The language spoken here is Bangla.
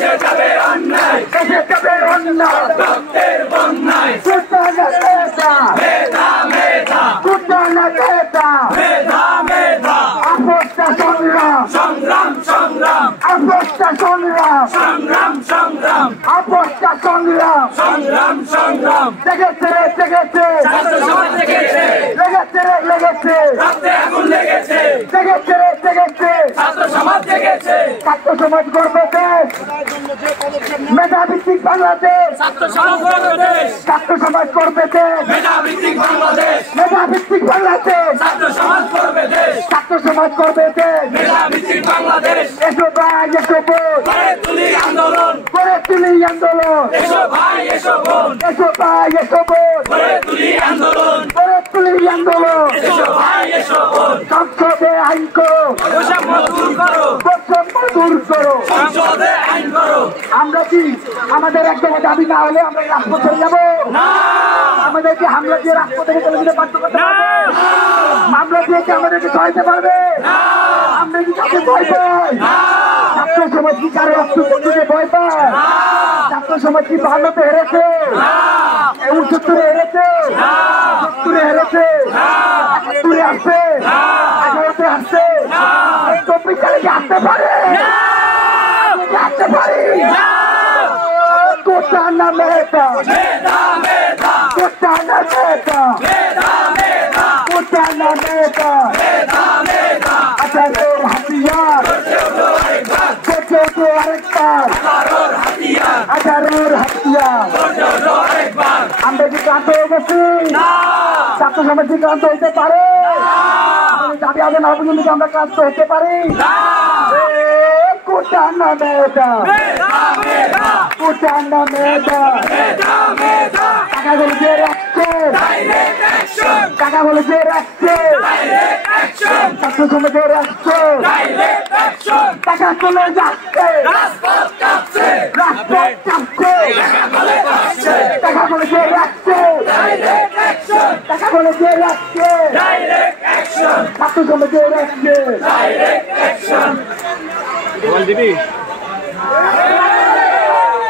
দেশে যাবে অন্যায় রক্তের বন্যায় মেধা মেধা আপোষটা সংগ্রাম সংগ্রাম সংগ্রাম আপোষটা সংগ্রাম সংগ্রাম সংগ্রাম আপোষটা সংগ্রাম সংগ্রাম সংগ্রাম লেগেছে ছাত্র সমাজ লেগেছে লেগেছে রক্তে আগুন লেগেছে ছাত্র সমাজ গড়বে দেশ মেধাভিত্তিক বাংলাদেশ ছাত্র সমাজ গড়বে দেশ ছাত্র সমাজ গড়বে দেশ মেধাভিত্তিক বাংলাদেশ মেধাভিত্তিক বাংলাদেশ ছাত্র সমাজ গড়বে দেশ ছাত্র সমাজ গড়বে দেশ মেধাভিত্তিক বাংলাদেশ এসো ভাই এসো বোন গড়ে তুলি আন্দোলন এসো ভাই এসো বোন গড়ে তুলি আন্দোলন এসো ভাই এসো বোন সংসদে আইন করো বৈষম্য দূর করো সংসদে আইন করো আমরা কি আমাদের একদম দাবি না হলে আমরা রাজপথে চলে যাবো আমাদেরকে হামলা দিয়ে রাজপথে চলে যেতে বাধ্য করতে পারবে মামলা দিয়ে কি আমাদেরকে সহায়তা পারবে আমরা কি কাকে ভয় পাই ছাত্র সমাজ কি কারো রক্তকে ভয় পায় ছাত্র সমাজ কি ভালোতে হেরেছে 69 হেরেছে 70 হেরেছে 71 আসছে 18তে আসছে 24 সালে কি আসতে পারে কোটা না মেধা কোটা না মেধা আঠারোর হাতিয়ার আরেকবার 18 হাতিয়ার আমরা কি ক্লান্ত হয়ে গেছি ছাত্র সমাজ কি ক্লান্ত হইতে পারে দাবি আগে না পর্যন্ত আমরা ক্লান্ত হতে পারি কোটা না মেধা টাকা বলে যে রাখছে ছাত্র সমাজে রাখছে টাকা চলে যাচ্ছে রাজপথ কাঁপছে টাকা বলে যে রাখছে ছাত্র সমাজে রাখছে